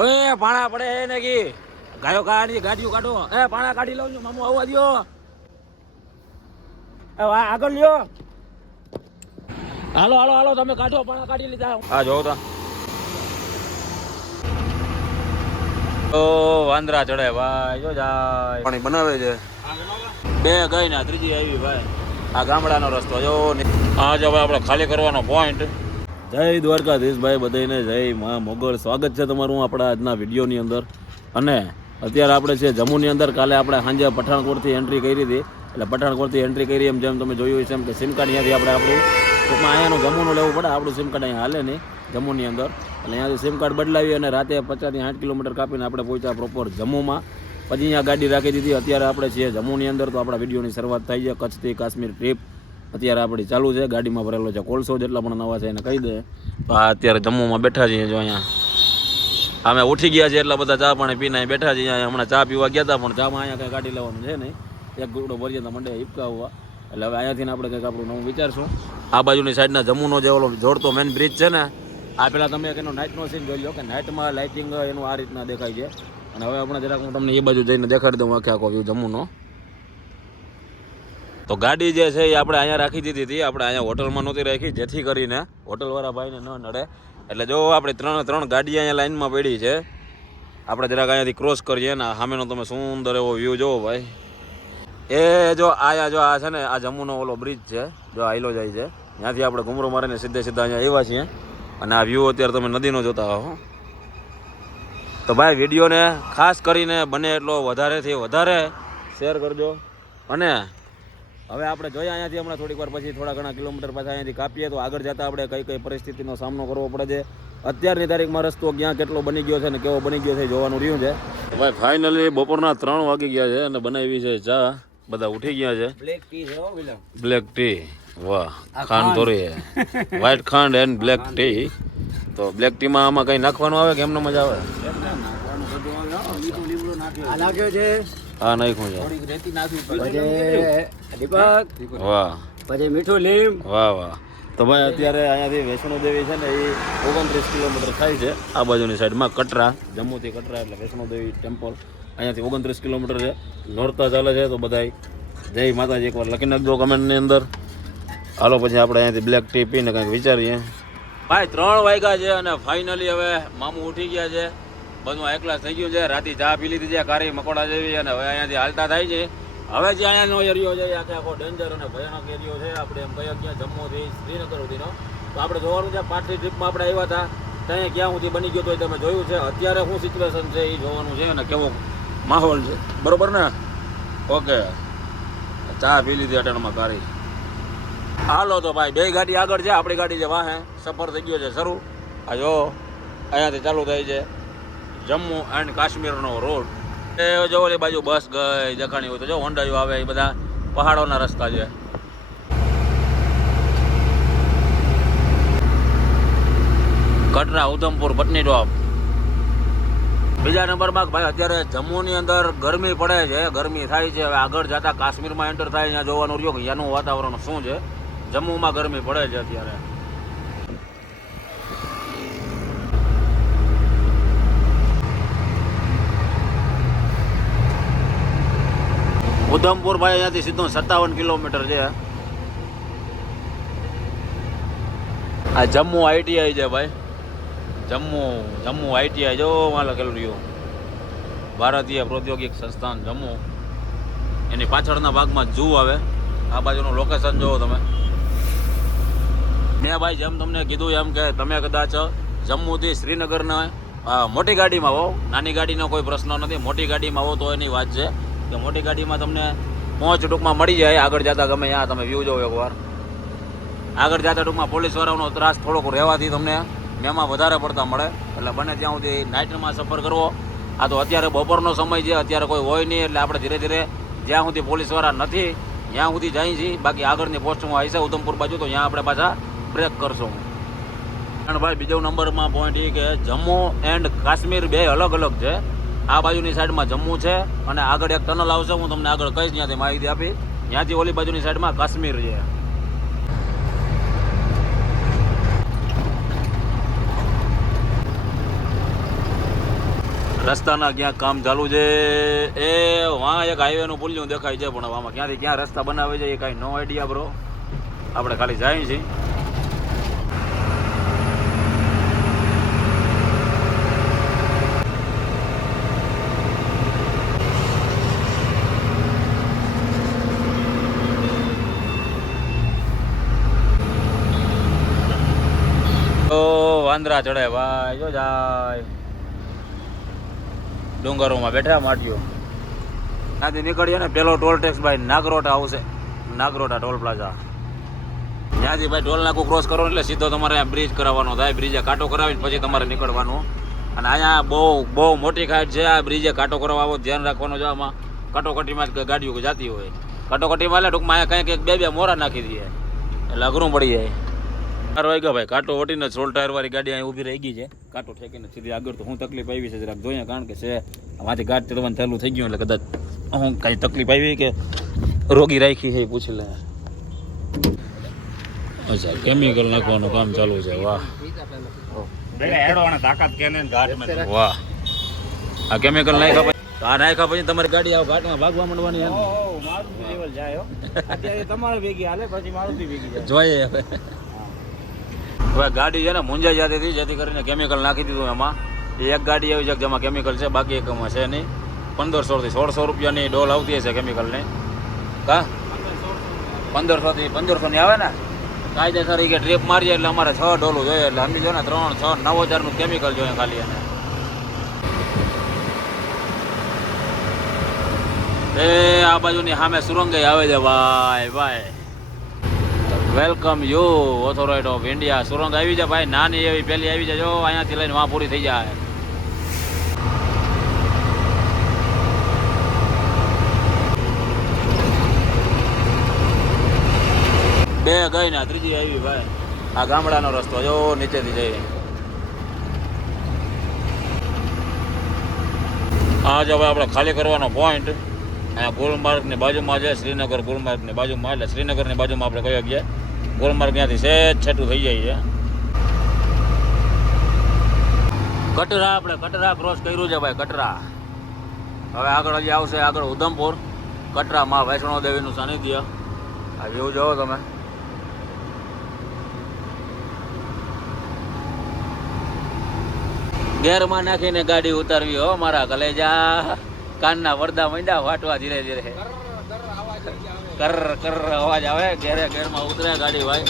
ઓએ પાણા પડે હે ને કી? ગાયો કાઢી ગાડીઓ કાઢો. એ પાણા કાઢી લઉં છું. મામુ આવવા વા આગળ લ્યો. હાલો હાલો હાલો તમે કાઢો પાણા કાઢી લીધા. હા જોવો તો. ઓ વાંદરા ચડે ભાઈ જો જાય. પાણી બનાવે છે. બે ગઈ ને ત્રીજી આવી ભાઈ. આ ગામડાનો રસ્તો જો ને. આ જો ભાઈ આપણે ખાલી કરવાનો પોઈન્ટ જય દ્વારકાધીશ ભાઈ બધાને જય મા મોગલ. સ્વાગત છે તમારું આપણા આજના વિડીયોની અંદર. અને અત્યારે આપણે છે જમ્મુની અંદર, કાલે આપણે સાંજે પઠાણકોટથી એન્ટ્રી કરી હતી. એટલે પઠાણકોટથી એન્ટ્રી કરી એમ જેમ તમે જોયું છે એમ કે સિમ કાર્ડ અહીંયાથી આપણે આપણું ટૂંકમાં અહીંયાનું જમ્મુનું લેવું પડે. આપણું સિમ કાર્ડ અહીંયા હાલે નહીં જમ્મુની અંદર. એટલે અહીંયાથી સિમ કાર્ડ બદલાવી અને રાતે પચાસથી આઠ કિલોમીટર કાપીને આપણે પહોંચ્યા પ્રોપર જમ્મુમાં. પછી અહીંયા ગાડી રાખી દીધી. અત્યારે આપણે છીએ જમ્મુની અંદર, તો આપણા વિડીયોની શરૂઆત થઈ છે કચ્છથી કાશ્મીર ટ્રીપ અત્યારે આપણી ચાલુ છે, ગાડીમાં ભરેલો છે, કોલસો જેટલા પણ નવા છે એને કહી દે. તો અત્યારે જમ્મુમાં બેઠા છીએ જો અહીંયા. અમે ઉઠી ગયા છે એટલા બધા ચા પાણી પીને બેઠા છીએ હમણાં ચા પીવા ગયા હતા, પણ ચામાં અહીંયા કંઈ ગાડી લેવાનું છે નહીં. એક ગુડો ભરીએ તો મંડે હિપકા હોવા. એટલે હવે અહીંયાથી આપણે કંઈક આપણું નવું વિચારશું. આ બાજુની સાઈડના જમ્મુનો જે ઓલો જોડતો મેન બ્રિજ છે ને, આ પહેલાં તમે એક એનો નાઇટનો સીન જોઈ લો, કે નાઇટમાં લાઇટિંગ એનું આ રીતના દેખાય છે. અને હવે આપણે જરાક હું તમને એ બાજુ જઈને દેખાડી દઉં આખે આખો વ્યૂ જમ્મુનો. તો ગાડી જે છે એ આપણે અહીંયા રાખી દીધી હતી. આપણે અહીંયા હોટલમાં નહોતી રાખી, જેથી કરીને હોટલવાળા ભાઈને ન નડે. એટલે જો આપણે ત્રણ ત્રણ ગાડી અહીંયા લાઈનમાં પડી છે. આપણે જરાક અહીંયાથી ક્રોસ કરીએ ને સામેનો તમે સુંદર એવો વ્યૂ જોવો ભાઈ. એ જો આયા જો આ છે ને, આ જમ્મુનો ઓલો બ્રિજ છે. જો આયલો જાય છે. ત્યાંથી આપણે ઘુમરો મારીને સીધે સીધા અહીંયા આવ્યા છીએ. અને આ વ્યૂ અત્યારે તમે નદીનો જોતા હો. તો ભાઈ વિડીયોને ખાસ કરીને બને એટલો વધારેથી વધારે શેર કરજો. અને હવે આપણે જોઈએ અહીંયાથી હમણાં થોડીક વાર પછી થોડા ઘણા કિલોમીટર પાછા અહીંયાથી કાપીએ તો આગળ જતાં આપણે કઈ કઈ પરિસ્થિતિનો સામનો કરવો પડે છે. અત્યારની તારીખમાં રસ્તો ક્યાં કેટલો બની ગયો છે ને કેવો બની ગયો છે જોવાનું રહ્યું છે. ભાઈ ફાઇનલી બપોરના ત્રણ વાગી ગયા છે અને બનાવી છે ચા. બધા ઉઠી ગયા છે. બ્લેક ટી છે બ્લેક ટી વાહ ખાંડ. થોડી વ્હાઈટ ખાંડ એન્ડ બ્લેક ટી તો બ્લેક ટીમાં આમાં કંઈ નાખવાનું આવે કે એમને મજા આવે? નાખ્યો છે. હા નાખ્યું છે. થોડીક રેતી નાખવી પછી દીપક? વાહ. પછી મીઠું લીમ? વાહ વાહ. તો ભાઈ અત્યારે અહીંયાથી વૈષ્ણો દેવી છે ને એ ઓગણત્રીસ કિલોમીટર થાય છે. આ બાજુની સાઈડમાં કટરા જમ્મુથી કટરા એટલે વૈષ્ણો દેવી ટેમ્પલ. અહીંયાથી ઓગણત્રીસ કિલોમીટર છે. નોરતા ચાલે છે તો બધાય. જય માતાજી એકવાર લખી નાખજો કમેન્ટની અંદર. હાલો પછી આપણે અહીંયાથી બ્લેક ટી પીને કંઈક વિચારીએ. ભાઈ ત્રણ વાગ્યા છે અને ફાઇનલી હવે મામું ઉઠી ગયા છે. બધું એકલા થઈ ગયું છે. રાતે ચા પી લીધી છે, કારી મકોડા જેવી અને હવે અહીંયાથી હાલતા થાય છે. હવે જે અહીંયાનો એરિયો છે આખે આખો ડેન્જર અને ભયાનક એરિયો છે. આપણે એમ કહીએ ક્યાં જમ્મુથી શ્રીનગર સુધીનો. તો આપણે જોવાનું છે પાછલી ટ્રીપમાં આપણે આવ્યા હતા. ત્યાં ક્યાં સુધી બની ગયો તો તમે જોયું છે. અત્યારે શું સિચ્યુએશન છે એ જોવાનું છે અને કેવો માહોલ છે. બરોબર ને? ઓકે ચા પી લીધી અટણમાં કારી. હાલો તો ભાઈ, બે ગાડી આગળ છે. આપણી ગાડી છે વાહે, સફર થઈ ગયો છે શરૂ. આ જો, અહીંયાથી ચાલુ થાય છે. જમ્મુ એન્ડ કાશ્મીરનો રોડ એ જો ઓલી બાજુ બસ ગઈ દેખાણી હોય તો જો હોન્ડાઈઓ આવે, એ બધા પહાડોના રસ્તા છે. કટરા ઉધમપુર પટની ટોપ બીજા નંબરમાં ભાઈ, અત્યારે જમ્મુની અંદર ગરમી પડે છે, ગરમી થાય છે. હવે આગળ જતા કાશ્મીરમાં એન્ટર થાય ત્યાં જોવાનું રહ્યો કે ત્યાંનું વાતાવરણ શું છે. જમ્મુમાં ગરમી પડે છે અત્યારે. ઉધમપુર ભાઈ અહીંયાથી સીધો સત્તાવન કિલોમીટર છે. આ જમ્મુ આઈટીઆઈ છે ભાઈ. જમ્મુ જમ્મુ આઈટીઆઈ જો માં લખેલું રહ્યું. ભારતીય પ્રૌદ્યોગિક સંસ્થાન જમ્મુ. એની પાછળના ભાગમાં જૂ આવે. આ બાજુનું લોકેશન જુઓ તમે. મેં ભાઈ જેમ તમને કીધું એમ કે તમે કદાચ જમ્મુથી શ્રીનગરના મોટી ગાડીમાં આવો નાની ગાડીનો કોઈ પ્રશ્ન નથી. મોટી ગાડીમાં આવો તો એની વાત છે. કે મોટી ગાડીમાં તમને પહોંચ ટૂંકમાં મળી જાય. આગળ જતા ગમે ત્યાં તમે વ્યૂ જોવો એકવાર. આગળ જતા ટૂંકમાં પોલીસવાળાનો ત્રાસ થોડોક રહેવાથી તમને એમાં વધારે પડતા મળે. એટલે બને ત્યાં સુધી નાઇટમાં સફર કરવો. આ તો અત્યારે બપોરનો સમય છે. અત્યારે કોઈ હોય નહીં, એટલે આપણે ધીરે ધીરે જ્યાં સુધી પોલીસવાળા નથી, ત્યાં સુધી જઈએ છીએ. બાકી આગળની પોસ્ટમાં આવી છે ઉધમપુર બાજુ, તો ત્યાં આપણે પાછા બ્રેક કરશું. અને ભાઈ બીજો નંબરમાં પોઈન્ટ એ કે જમ્મુ એન્ડ કાશ્મીર બે અલગ અલગ છે. આ બાજુની સાઈડમાં જમ્મુ છે અને આગળ એક ટનલ આવશે, હું તમને આગળ કહીશ, ત્યાંથી માહિતી આપી. ત્યાંથી ઓલી બાજુની સાઈડમાં કાશ્મીર છે. રસ્તાના ક્યાં કામ ચાલુ છે. એ વાં એક હાઈવેનું પુલ્યું દેખાય છે, પણ આમાં ક્યાંથી ક્યાં રસ્તા બનાવે છે એ કાંઈ નો આઈડિયા બ્રો આપણે ખાલી જાય છીએ ઓ વાંદરા ચડે ભાઈ, જો જાય. ડુંગરોમાં બેઠા માટીઓ. ત્યાંથી નીકળીએ ને પેલો ટોલ ટેક્સ ભાઈ નાગરોટા આવશે. Nagrota toll plaza. ત્યાંથી ભાઈ ટોલ નાકું ક્રોસ કરો એટલે સીધો તમારે બ્રિજ કરાવવાનો થાય. બ્રિજે કાંટો કરાવીને પછી તમારે નીકળવાનું. અને અહીંયા બહુ બહુ મોટી ખાટ છે. આ બ્રિજે કાંટો કરવા આવો, ધ્યાન રાખવાનું છે આમાં. કટોકટીમાં જ ગાડીઓ જતી હોય. કટોકટીમાં એટલે ટૂંકમાં અહીંયા કંઈક, એક બે બે મોરા નાખી દઈએ. એટલે અઘરું પડી જાય. ચાર વાગ્યા ભાઈ કાંટો વટીને સોળ ટાયર વાળી ગાડી અહીં ઊભી રહી ગઈ છે. કાંટો ઠેકીને સીધી આગળ તો હું તકલીફ આવી છે જરાક જોઈએ કારણ કે છે આમાંથી ગાડી ચડવાનું ચાલુ થઈ ગયું એટલે કદાચ હું કાંઈ તકલીફ આવી કે રોગી રાખી છે પૂછી લે. અચ્છા કેમિકલ નાખવાનું કામ ચાલુ છે વાહ. વાહ. આ કેમિકલ નાખ્યા પછી આ નાખ્યા પછી તમારી ગાડી આવ ઘાટમાં ભાગવા માંડવાની જોઈએ હવે. હવે ગાડી છે ને મુંજાઈ જતી હતી, જેથી કરીને કેમિકલ નાખી દીધું એમાં. એક ગાડી આવી છે જેમાં કેમિકલ છે, બાકી એકમાં છે નહીં. પંદરસોથી સોળસો રૂપિયાની ડોલ આવતી હશે કેમિકલની કા? પંદરસોથી, પંદરસોની આવે ને? કાયદેસર કે ટ્રીપ મારીએ એટલે અમારે છ ડોલું જોઈએ. એટલે સમજી જો ને, ત્રણ, છ, નવ હજારનું કેમિકલ જોઈએ ખાલી એને. એ આ બાજુની સામે સુરંગાઈ આવે છે. ભાઈ ભાઈ welcome you authority of India સુરંગ આવી જાય ભાઈ, નાની એવી પેલી આવી જાય જો, અહીંયાથી લઈને વાં પૂરી થઈ જાય. બે ગઈ ને ત્રીજી આવી ભાઈ. આ ગામડાનો રસ્તો, જો, નીચેથી જઈ આ જ હવે આપણે ખાલી કરવાનો પોઈન્ટ અહીંયા ગુલમાર્ગની બાજુમાં છે, શ્રીનગર ગુલમાર્ગની બાજુમાં. એટલે શ્રીનગરની બાજુમાં આપણે કયો ગયા? ગુલમાર્ગ ત્યાંથી સેજ છેટું થઈ જાય છે. કટરા આપણે, કટરા ક્રોસ કર્યું છે ભાઈ, કટરા. હવે આગળ હજી આવશે આગળ ઉધમપુર. કટરામાં વૈષ્ણો દેવીનું સાનિધ્ય. આ વ્યૂ જોવો તમે. ગેરમાં નાખીને ગાડી ઉતારવી હો, મારા કલેજા. કાનના વરદા મંડા વાટવા ધીરે ધીરે. કર કર, અવાજ આવે ઘેરે ઘેરમાં ઉતરે ગાડી ભાઈ.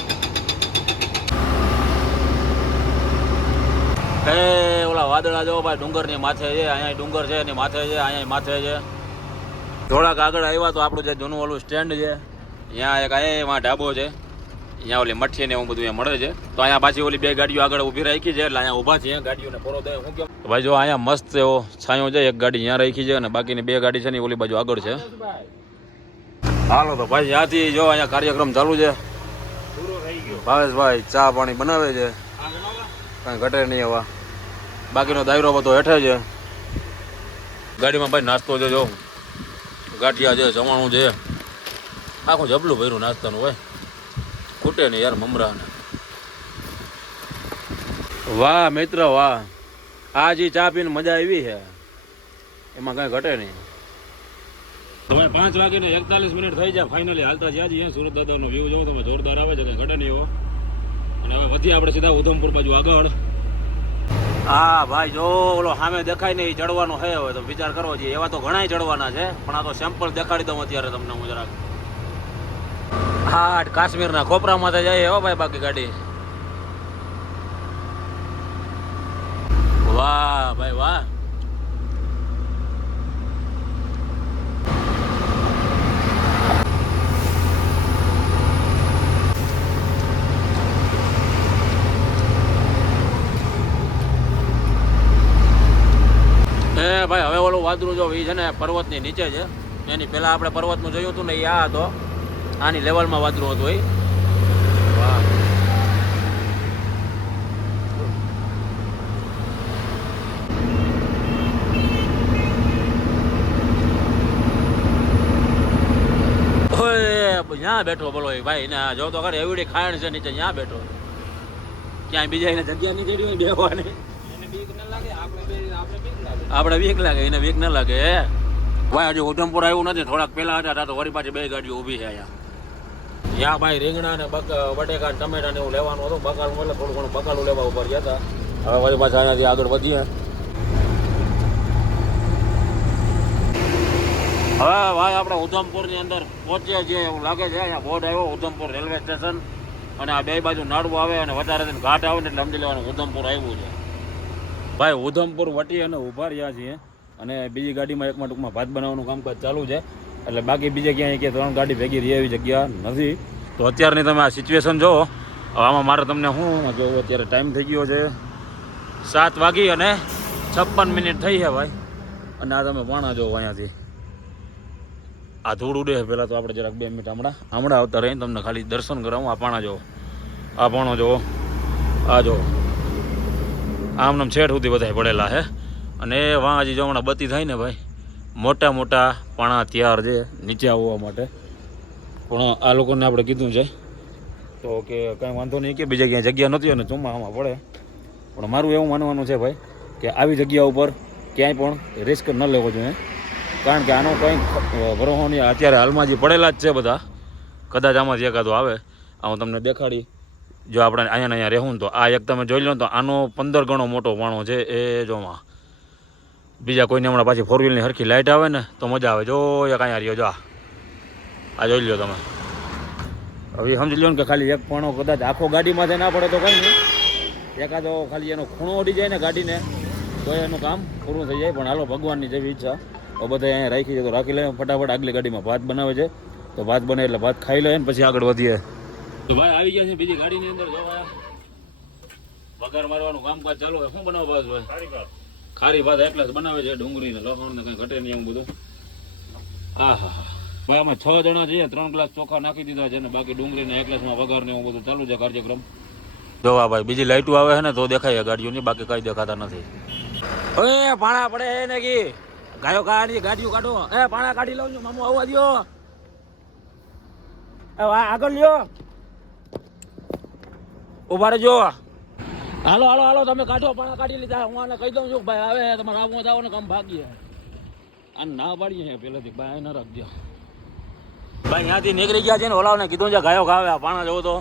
એ, ઓલા વાદળા જો ભાઈ ડુંગરની માથે છે અહીંયા ડુંગર છે એની માથે છે અહીંયા માથે છે. થોડાક આગળ આવ્યા તો આપણું જે જૂનું ઓલું સ્ટેન્ડ છે, ત્યાં એક અહીંયા ઢાબો છે. અહીંયા ઓલી મઠી ને એવું બધું અહીંયા મળે છે. તો અહીંયા પાછી ઓલી બે ગાડીઓ આગળ ઊભી રાખી છે, એટલે અહીંયા ઊભા છે ગાડીઓને ફોરો દે હું કેમ? ભાઈ જો અહીંયા મસ્ત એવો છાંયો છે, એક ગાડી અહીંયા રાખી છે અને બાકીની બે ગાડી છે ને ઓલી બાજુ આગળ છે. હાલો તો ભાઈ ત્યાંથી જો અહીંયા કાર્યક્રમ ચાલુ છે. ભાવેશભાઈ ચા પાણી બનાવે છે. કાંઈ ઘટે નહીં હવા બાકીનો દાયરો બધો હેઠે છે. ગાડીમાં ભાઈ નાસ્તો છે, જો. ગાંઠિયા છે જમવાનું છે. આખું જબલું ભર્યું નાસ્તાનું હોય ખૂટે નહીં યાર મમરાને. વાહ મિત્ર વાહ. આ જે ચા પીને મજા આવી છે એમાં કઈ ઘટે નહીં. તમે પાંચ વાગીને એકતાલીસ મિનિટ થઈ જાય ફાઇનલી હાલતા જ્યાં જઈએ સુરત દાદાનો વ્યૂ જોવો તમે જોરદાર આવે છે કઈ ઘટે નહીં એવો અને હવે વધી આપણે સીધા ઉધમપુર બાજુ આગળ. હા ભાઈ જો ઓલો સામે દેખાય ને એ ચડવાનું છે હવે તો વિચાર કરવો જોઈએ. એવા તો ઘણા ચડવાના છે પણ આ તો સેમ્પલ દેખાડી દઉં અત્યારે તમને હું જરાક. હા કાશ્મીરના ખોપરામાં જાય હો ભાઈ બાકી ગાડી. વાહ ભાઈ વાહ. ભાઈ, હવે ઓલું વાદળું જો એ છે ને પર્વતની નીચે છે. એની પહેલા આપણે પર્વતનું જોયું હતું ને એ આ હતો. આની લેવલમાં વાદળું હતું ઓય ત્યાં બેઠો બોલો એ ભાઈ? ને જો તો ખરે એવડી ખાણ છે નીચે ત્યાં બેઠો. ક્યાંય બીજા એને જગ્યા નહીં કરી હોય બેહવાની. આપણે વીક લાગે. એને વીક ન લાગે ભાઈ હજુ ઉધમપુર આવ્યું નથી થોડાક પહેલા હતા તો વળી પાછી બે ગાડીઓ ઊભી છે અહીંયા. યા ભાઈ રીંગણા ને બટેકા ટમેટા ને એવું લેવાનું હતું. બકાલું એટલે થોડું ઘણું બકાલું લેવા ઉપર ગયા હતા. હવે વળી પાછા અહીંયાથી આગળ વધીએ. હવે ભાઈ આપણે ઉધમપુરની અંદર પહોંચીએ છીએ એવું લાગે છે. અહીંયા બોર્ડ આવ્યો, ઉધમપુર રેલવે સ્ટેશન. અને આ બે બાજુ નાડવું આવે અને વધારે ઘાટ આવે ને એટલે સમજી લેવાનું ઉધમપુર આવ્યું છે. ભાઈ ઉધમપુર વટી અને ઊભા રહ્યા છીએ. અને બીજી ગાડીમાં એકમાં ટૂંકમાં ભાત બનાવવાનું કામકાજ ચાલુ છે. એટલે બાકી બીજે ક્યાંય કે ત્રણ ગાડી ભેગી રહી એવી જગ્યા નથી. તો અત્યારની તમે આ સિચ્યુએશન જુઓ. આમાં મારે તમને શું જો અત્યારે ટાઈમ થઈ ગયો છે સાત વાગી અને છપ્પન મિનિટ થઈ છે ભાઈ. અને આ તમે વાણા જોવો અહીંયાથી. આ ધૂળ ઉડે છે પહેલાં તો આપણે જરાક બે મિનિટ હમણાં હમણાં આવતા રહીને તમને ખાલી દર્શન કરાવું, આ પાણા જોવો આ પાણો જોવો આ જોવો આમ નામ છેઠ સુધી બધા પડેલા છે. અને વાં હજી જો હમણાં બત્તી થાય ને ભાઈ, મોટા મોટા પાણા તૈયાર છે નીચે આવવા માટે. પણ આ લોકોને આપણે કીધું છે. તો કે કંઈ વાંધો નહીં કે બીજા ક્યાંય જગ્યા નથી અને ચોમાસામાં પડે. પણ મારું એવું માનવાનું છે ભાઈ કે આવી જગ્યા ઉપર ક્યાંય પણ રિસ્ક ન લેવો જોઈએ. કારણ કે આનો કંઈ ભરોહો નહીં. અત્યારે હાલમાં જે પડેલા જ છે બધા. કદાચ આમાંથી એકાદો આવે. આ હું તમને દેખાડી. જો આપણે અહીંયા અહીંયા રહેવું તો આ એક તમે જોઈ લો તો આનો પંદર ગણો મોટો પાણો છે એ જોમાં. બીજા કોઈને હમણાં પાછી ફોર વ્હીલની હરખી લાઇટ આવે ને તો મજા આવે. જો એક અહીંયા રહ્યો, જો. આ જોઈ લો તમે. હવે સમજી લો ને કે ખાલી એક પણ કદાચ આખો ગાડીમાંથી ના પડે તો કંઈ નહીં. એકાદો ખાલી એનો ખૂણો ઉડી જાય ને ગાડીને તો એનું કામ પૂરું થઈ જાય. પણ હાલો ભગવાનની જેવી ઈચ્છા. તો બધા અહીંયા રાખી છે તો રાખી લે. ફટાફટ આગલી ગાડીમાં ભાત બનાવે છે. તો ભાત બને એટલે ભાત ખાઈ લે ને પછી આગળ વધીએ. તો ભાઈ આવી ગયા છે બીજી ગાડીની અંદર. જોવા વઘાર મારવાનું કામકાજ ચાલુ હોય. શું બનાવો બસ ભાઈ? ખારી ભાત. એકલા જ બનાવે છે. ડુંગળી ને લસણ ને કઈ ઘટે નહીં એમ બધું. હા હા હા. ભાઈ અમે છ જણા છીએ ત્રણ ગ્લાસ ચોખા નાખી દીધા છે ને બાકી ડુંગળી ને એકલાસમાં વઘાર ને એવું બધું ચાલુ છે કાર્યક્રમ. જોવા ભાઈ બીજી લાઈટો આવે છે ને તો દેખાય ગાડીઓની બાકી કઈ દેખાતા નથી. ઓએ પાણા પડે ને કી? ગાયો કાઢી ગાડીઓ કાઢો. એ પાણા કાઢી લાવજો મામો આવવા દ્યો. એ વા આગળ લ્યો. ઊભા રહેજો. હાલો હાલો હાલો તમે કાઢો પાણા કાઢી લીધા. હું આને કહી દઉં છું ભાઈ આવે તમારે આવવું જાવ ને કામ ભાગીએ. આ ના પાડીએ પેલેથી પહેલેથી ભાઈ ના રાખજો. ભાઈ, ત્યાંથી નીકળી ગયા છે ને, ઓલાવને કીધું છે, ગાયો ગાવે પાણા જવો તો.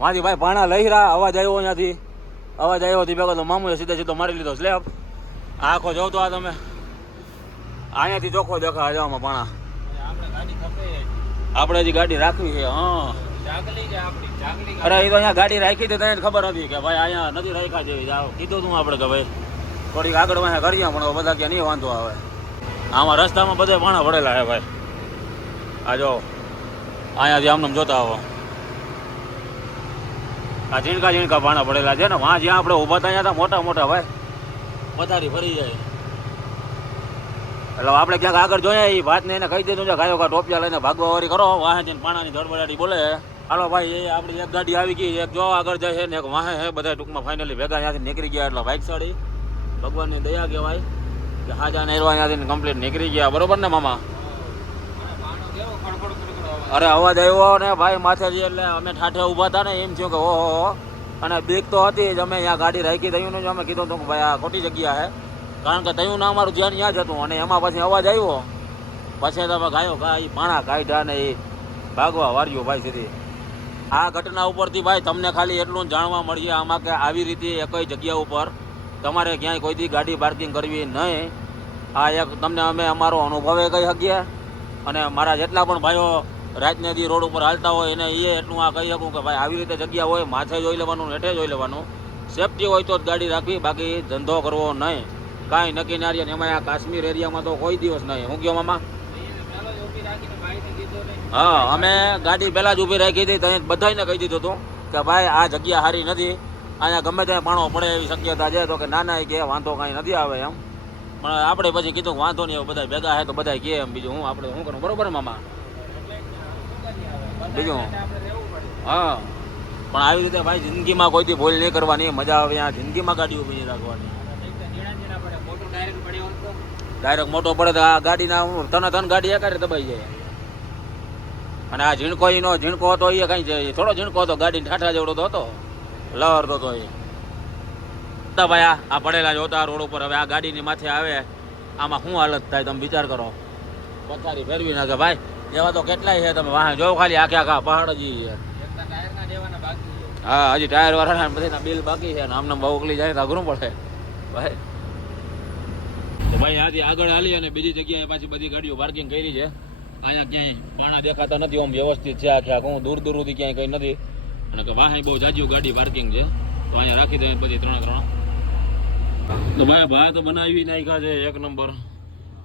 વાંથી ભાઈ, પાણા લઈ રહ્યા અવાજ આવ્યો ત્યાંથી. અવાજ આવ્યો હતી ભેગો તો મામુએ સીધે સીધો મારી લીધો સ્લેબ આખો જોવ તો આ તમે. અહીંયાથી ચોખ્ખો દેખાય જવામાં પાણા. આપણે હજી ગાડી રાખવી છે, હા. અરે એ તો અહીંયા ગાડી રાખી હતી તને ખબર હતી કે ભાઈ, અહીંયા નથી રાખ્યા જેવી. જાઓ. કીધું તું આપણે કે ભાઈ, થોડીક આગળ અહીંયા કરીએ, પણ બધા ક્યાં નહીં વાંધો આવે. આમાં રસ્તામાં બધે પાણા પડેલા છે, ભાઈ. આ જો અહીંયાથી આમને જોતા આવો આ ઝીણકા ઝીણકા પાણા પડેલા છે ને વાં જ્યાં આપણે ઊભા હતા ત્યાં મોટા મોટા ભાઈ. પથારી ફરી જાય. એટલે આપણે ક્યાંક આગળ જોઈએ એ વાતને એને કહી દીધું છે ગાયો કા ટોપિયા લઈને ભાગવા વાળી કરો વાહે જઈને પાણાની ધડબડાડી બોલે. હાલો ભાઈ એ આપણી એક ગાડી આવી ગઈ એક જો આગળ જાય છે ને એક વાહે છે બધા ટૂંકમાં ફાઇનલી ભેગા ત્યાંથી નીકળી ગયા એટલે બાઇક સાડી ભગવાનની દયા કહેવાય કે હાજા નેરવા ત્યાંથી કમ્પ્લીટ નીકળી ગયા. બરોબર ને મામા પાણો કેવો ખડખડ ખડખડ અરે અવાજ આવ્યો ને ભાઈ માથેથી એટલે અમે ઠાઠે ઊભા હતા ને એમ થયું કે ઓહો અને બીક તો હતી જ, અમે અહીંયા ગાડી રાખી થયું ને અમે કીધું હતું ભાઈ આ ખોટી જગ્યા છે કારણ કે તયું ના અમારું ધ્યાન ત્યાં જ હતું. અને એમાં પછી અવાજ આવ્યો. પછી તમે ગાયો ગાય પાણા કાઢ્યા ને એ ભાગવા વાર્યું ભાઈ સીધી. આ ઘટના ઉપરથી ભાઈ તમને ખાલી એટલું જાણવા મળીએ આમાં કે આવી રીતે એકઈ જગ્યા ઉપર તમારે ક્યાંય કોઈથી ગાડી પાર્કિંગ કરવી નહીં. આ એક તમને અમે અમારો અનુભવે કહી શકીએ. અને મારા જેટલા પણ ભાઈઓ રાતને દી રોડ ઉપર હાલતા હોય એને એ એટલું આ કહી શકું કે ભાઈ આવી રીતે જગ્યા હોય, માથે જોઈ લેવાનું, હેઠે જોઈ લેવાનું. સેફટી હોય તો જ ગાડી રાખવી, બાકી ધંધો કરવો નહીં. કાંઈ નક્કી ના રહીએ એમાં આ કાશ્મીર એરિયામાં તો કોઈ દિવસ નહીં. હું ગયો મામા? હા, અમે ગાડી પહેલાં જ ઊભી રાખી હતી, ત્યાં બધાને કહી દીધું હતું કે ભાઈ આ જગ્યા સારી નથી. અહીંયા ગમે ત્યાં પાણો પડે એવી શક્યતા છે તો કે ના ના કે વાંધો કાંઈ નથી આવે એમ. પણ આપણે પછી કીધું વાંધો નહીં બધા ભેગા હે તો બધા કહે એમ બીજું હું આપણે શું કરું? બરોબર મામા? બીજું હા. પણ આવી રીતે ભાઈ જિંદગીમાં કોઈથી ભૂલ નહીં કરવાની, મજા આવે આ જિંદગીમાં ગાડી ઊભી રાખવાની. ડાયરેક્ટ મોટો પડે તો આ ગાડીના તને તન ગાડી એકારે દબાઈ જાય. અને આ ઝીણકો નો, ઝીણકો હતો એ કઈ થોડો ઝીણકો હતો ગાડી ઠાઠા જેવડો તો હતો. લવર તો એ ભાઈ આ પડેલા જોતા રોડ ઉપર હવે આ ગાડીની માથે આવે, આમાં શું હાલત થાય તમે વિચાર કરો. પથારી ફેરવી નાખે ભાઈ. એવા તો કેટલાય છે તમે વાહન જો ખાલી આખે આખા પહાડ જ હા, હજી ટાયર વાળાના બધાના બિલ બાકી છે આમને બહુ ઉકલી જાય તો અઘરું પડે. ભાઈ. તો ભાઈ આથી આગળ હાલી અને બીજી જગ્યાએ પાછી બધી ગાડીઓ પાર્કિંગ કરી છે. અહીંયા ક્યાંય પાણા દેખાતા નથી, આમ વ્યવસ્થિત છે આખે આખું. દૂર દૂરથી ક્યાંય કંઈ નથી. અને કે વાહ બહુ જાજુ ગાડી પાર્કિંગ છે. તો અહીંયા રાખી દઈએ બધી ત્રણ ત્રણ. તો ભાઈ ભાત બનાવી નાખ્યા છે એક નંબર.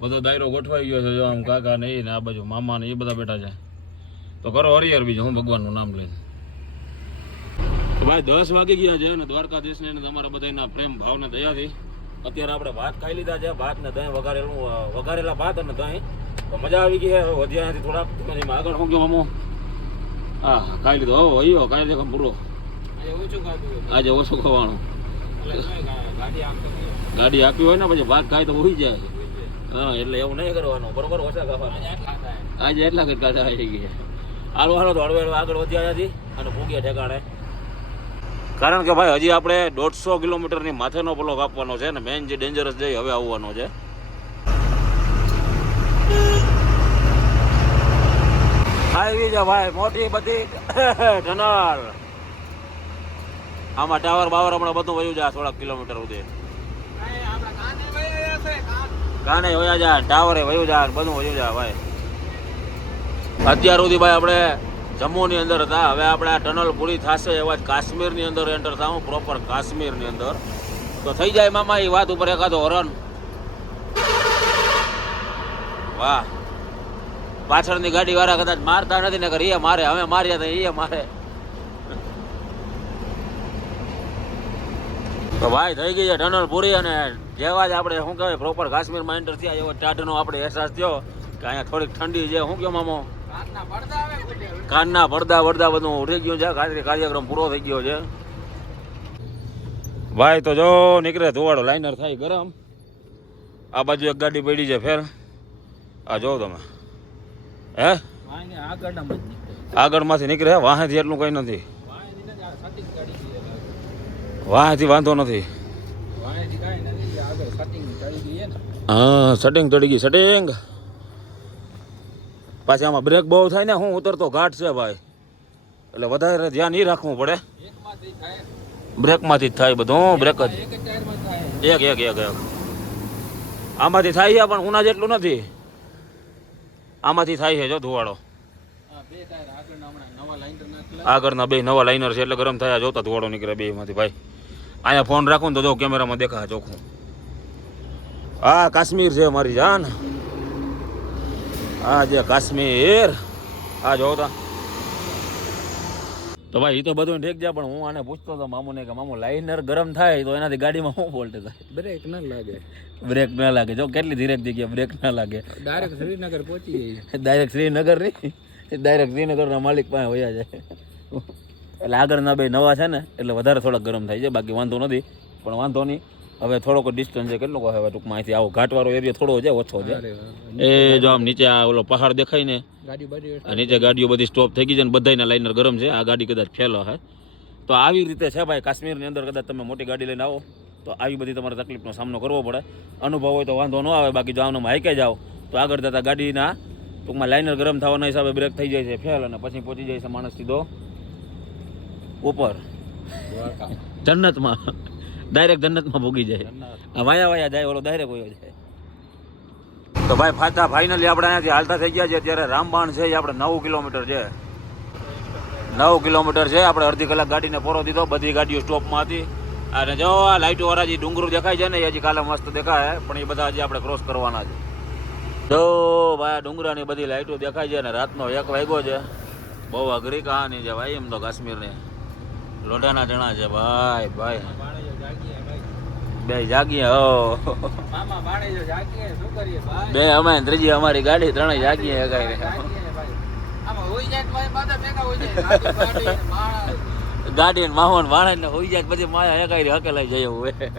બધો દાયરો ગોઠવાઈ ગયો છે જો આમ કાકા ને એ ને આ બાજુ મામા ને એ બધા બેઠા છે. તો કરો હરિહર બીજું હું ભગવાનનું નામ લઈને તો ભાઈ દસ વાગી ગયા છે અને દ્વારકાધીશને અને તમારા બધાના પ્રેમ ભાવના દયાથી અત્યારે આપણે ભાત ખાઈ લીધા છે ભાત ને દહીં વઘારેલું વઘારેલા ભાત અને દહીં. તો મજા આવી ગઈ છે હવે વધ્યાથી થોડાક. ધીમે આગળ હું ગયો અમો હા ખાઈ લીધો. હો અયો ખાઈ લીધો પૂરો? આજે ઓછું ખાવાનું. ગાડી આપી હોય ને પછી ભાત ખાય તો ઉઈ જાય. હા એટલે એવું નહીં કરવાનું. બરોબર ઓછા ખાવાનું. આજે એટલા કઈ કાઢા આવી ગયા હાલો હાલો તો હળવે આગળ વધ્યા નથી અને ભૂગ્યા ઠેકાણે. કારણ કે ભાઈ હજી આપણે દોઢસો કિલોમીટરની માથેનો બ્લોક આપવાનો છે ને મેન જે ડેન્જરસ જઈ હવે આવવાનો છે. આવી છે ભાઈ મોટી બધી ટનલ આમાં ટાવર બાવર હમણાં બધું વયું જાય થોડાક કિલોમીટર સુધી. કાને વયા જાય ટાવરે વયું જાય બધું વયું જાય ભાઈ. અત્યાર સુધી ભાઈ આપણે જમ્મુની અંદર હતા. હવે આપણે આ ટનલ પૂરી થશે એવા જ કાશ્મીરની અંદર એન્ટર થાઉં પ્રોપર કાશ્મીરની અંદર. તો થઈ જાય મામા એ વાત ઉપર એકાદો હરણ. વાહ. પાછળની ગાડી વાળા કદાચ મારતા નથી ને એ મારે, અમે માર્યા એ મારે. તો ભાઈ થઈ ગઈ છે ટનલ પૂરી અને જેવા જ આપણે, શું કહેવાય પ્રોપર કાશ્મીરમાં એન્ટર થયા એવો ટાઢનો આપણે અહેસાસ થયો કે અહીંયા થોડીક ઠંડી છે, શું કહો મામો? કાનના પડદા વડદા બધું ઉઠી ગયું છે કાર્ય- કાર્યક્રમ પૂરો થઈ ગયો છે. ભાઈ, તો જો, નીકળે ધોવાડો લાઇનર થાય ગરમ. આ બાજુ એક ગાડી પડી છે, ફેર. આ જો તમે. હે? આગળ. આગળમાંથી નીકળે વાહેથી એટલું કંઈ નથી. વાહેથી વાંધો નથી વાંહેથી કાંઈ નથી, આગળ સટિંગ ચડી ગઈ છે ને. હા સટિંગ તડી ગઈ સટિંગ પાછી આમાં બ્રેક બહુ થાય ને, હું ઉતરતો ઘાટ છે ભાઈ. એટલે વધારે ધ્યાન નહીં રાખવું પડે. બ્રેકમાંથી જ થાય બધું બ્રેક જ. એક. એક એક એક. આમાંથી થાય છે, પણ ઉના જેટલું નથી. આમાંથી થાય છે, જો ધુવાડો. આગળના બે નવા લાઇનર છે, એટલે ગરમ થયા, જોતા ધુવાડો નીકળે બે માંથી ભાઈ. અહીંયા ફોન રાખું ને તો જો કેમેરામાં દેખા ચોખ્ખું. આ કાશ્મીર છે મારી જાન. આ જે કાશ્મીર આ જોવો તો. ભાઈ એ તો બધું ઠીક છે પણ હું આને પૂછતો હતો મામુને કે મામુ લાઇનર ગરમ થાય તો એનાથી ગાડીમાં શું ફોલ્ટ થાય બ્રેક ના લાગે. બ્રેક ના લાગે. જો કેટલી ધીરેક જગ્યાએ બ્રેક ના લાગે. ડાયરેક્ટ શ્રીનગર પહોંચી જાય ડાયરેક્ટ શ્રીનગર નહીં. ડાયરેક્ટ શ્રીનગરના માલિક પાસે વયા જાય. એટલે આગળના બે નવા છે ને એટલે વધારે થોડાક ગરમ થાય છે બાકી વાંધો નથી. પણ વાંધો નહીં. હવે થોડોક ડિસ્ટન્સ છે કેટલો હવે ટૂંકમાં? અહીંથી આવો ઘાટવાળો એરિયા થોડો છે ઓછો છે. એ જો આમ નીચે આ ઓલો પહાડ દેખાય ને નીચે ગાડીઓ બધી સ્ટોપ થઈ ગઈ છે ને બધાયના લાઇનર ગરમ છે. આ ગાડી કદાચ ફેલો હે. તો આવી રીતે છે ભાઈ કાશ્મીરની અંદર કદાચ તમે મોટી ગાડી લઈને આવો તો આવી બધી તમારે તકલીફનો સામનો કરવો પડે. અનુભવ હોય તો વાંધો ન આવે બાકી જો આમનો હાઈકે જાઓ તો આગળ જતા ગાડીના ટૂંકમાં લાઇનર ગરમ થવાના હિસાબે બ્રેક થઈ જાય છે ફેલ અને પછી પહોંચી જાય છે માણસ સીધો ઉપર. જન્નતમાં. ડાયરેક્ટ જન્નતમાં ભોગી જાય. આ વાયા વાયા જાય ઓલો ડાયરેક્ટ વયો જાય. તો ભાઈ ફાતા ફાઇનલી આપણે અહીંયાથી હાલતા થઈ ગયા છે અત્યારે રામબાણ છે એ આપણે નવ કિલોમીટર છે. નવ કિલોમીટર છે આપણે અડધી કલાક ગાડીને પોરો દીધો. બધી ગાડીઓ સ્ટોપમાં હતી. અને જો આ લાઇટો વાળા જે ડુંગરું દેખાય છે ને એ હજી કાલે મસ્ત દેખાય. પણ એ બધા હજી આપણે ક્રોસ કરવાના છે. જો ભાઈ ડુંગરાની બધી લાઇટો દેખાય છે અને રાતનો એક વાગ્યો છે. બહુ અઘરી કહાની છે ભાઈ એમ તો કાશ્મીરની. લોઢાના જણા છે, ભાઈ ભાઈ. બે જાગીએ, હો. બે અમે ત્રીજી અમારી ગાડી, ત્રણેય જાગીએ અગાઈ જાય જાય ગાડી માહોન વાણે ને હોઈ જાય પછી માયા હકાઈ હકેલાઈ જાય એવું હે.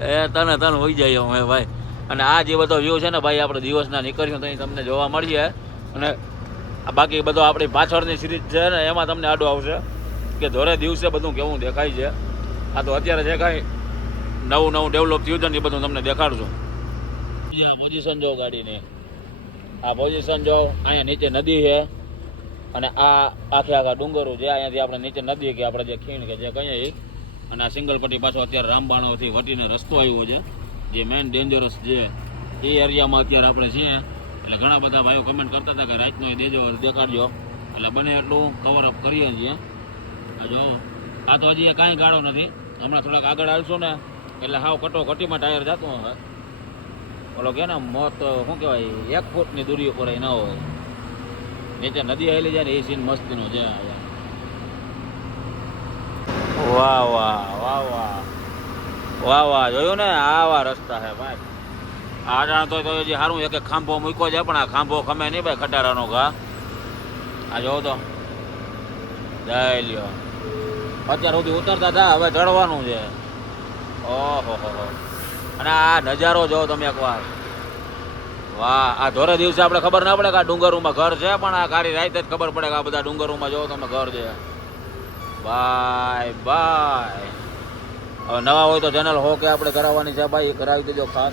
એ તને તને હોઈ જાય હે, ભાઈ. અને આ જે બધો વ્યૂ છે ને ભાઈ, આપણે દિવસના નીકળ્યું તો તમને જોવા મળીએ. અને બાકી બધો આપણી પાછળની સિરીઝ છે ને, એમાં તમને આડો આવશે કે ધોરે દિવસે બધું કેવું દેખાય છે. આ તો અત્યારે જે કાંઈ નવું નવું ડેવલપ થયું છે ને એ બધું તમને દેખાડશું. પોઝિશન જો ગાડીની. આ પોઝિશન જો અહીંયા નીચે નદી છે અને આ આખે આખા ડુંગરો છે. અહીંયાથી આપણે નીચે નદી કે આપણે જે ખીણ કે જે કહીએ અને આ સિંગલ પટ્ટી પાછો અત્યારે રામબાણોથી વટીને રસ્તો આવ્યો છે. જે મેઇન ડેન્જરસ છે એ એરિયામાં અત્યારે આપણે છીએ. એટલે ઘણા બધા ભાઈઓ કમેન્ટ કરતા હતા કે રાતનો દેજો દેખાડજો. એટલે બને એટલું કવર અપ કરીએ છીએ. જો, આ તો હજી કાંઈ ગાળો નથી. હમણાં થોડાક આગળ આવશો ને, એટલે હાવ કટો કટીમાં ટાયર જતો હવે ઓલો કે ને, મોત, શું કહેવાય, એક ફૂટની દૂરી ઉપર ન હોય. નીચે નદી આવેલી જાય ને, એ સીન મસ્તીનો છે વાહ વાહ વાહ વાહ. વાહ વાહ, જોયું ને? આવા રસ્તા છે ભાઈ. આ જાણ તો હજી સારું એક ખાંભો મૂક્યો છે, પણ આ ખાંભો ખમે નહીં ભાઈ ખટારાનો ઘા. આ જોવો તો. જય લ્યો. અત્યાર સુધી ઉતરતા હતા, હવે ચડવાનું છે. ઓહો, હો અને આ નજારો જોવો તમે એકવાર. વાહ, આ ધોરે દિવસે આપણે ખબર ના પડે કે આ ડુંગરોમાં ઘર છે, પણ આ કારી રાતે જ ખબર પડે કે આ બધા ડુંગરોમાં જોવો તમે ઘર છે. Bye bye. હવે નવા હોય તો ચેનલ હો કે આપણે કરાવવાની છે, ભાઈ, કરાવી દેજો ખાસ.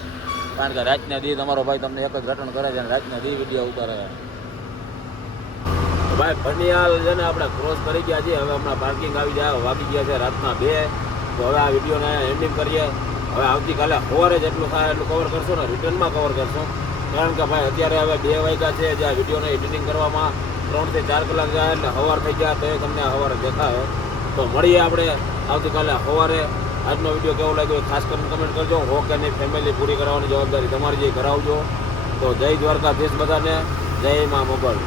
કારણ કે રાતના દી તમારો ભાઈ તમને એક જ ઘટન કરે છે અને રાતના દી વીડિયો ઉતારે છે. ભાઈ ફનિયાલ છે ને આપણે ક્રોસ કરી ગયા છીએ. હવે હમણાં પાર્કિંગ આવી જાય, વાગી ગયા છે રાતના બે. તો હવે આ વિડીયોને એન્ડિંગ કરીએ. હવે આવતીકાલે સવારે જેટલું થાય, એટલું કવર કરશું ને રિટર્નમાં કવર કરશું. કારણ કે ભાઈ, અત્યારે હવે બે વાગ્યા છે જે આ વિડીયોને એડિટિંગ કરવામાં. ત્રણથી ચાર કલાક જાય એટલે સવાર થઈ ગયા, તો તમને સવારે દેખાય તો મળીએ આપણે આવતીકાલે સવારે આજનો વીડિયો કેવો લાગ્યો ખાસ કરીને કમેન્ટ કરજો. હો કે નહીં ફેમિલી પૂરી કરાવવાની જવાબદારી તમારી જે કરાવજો. તો જય દ્વારકાધીશ બધાને. જય મા મોગલ.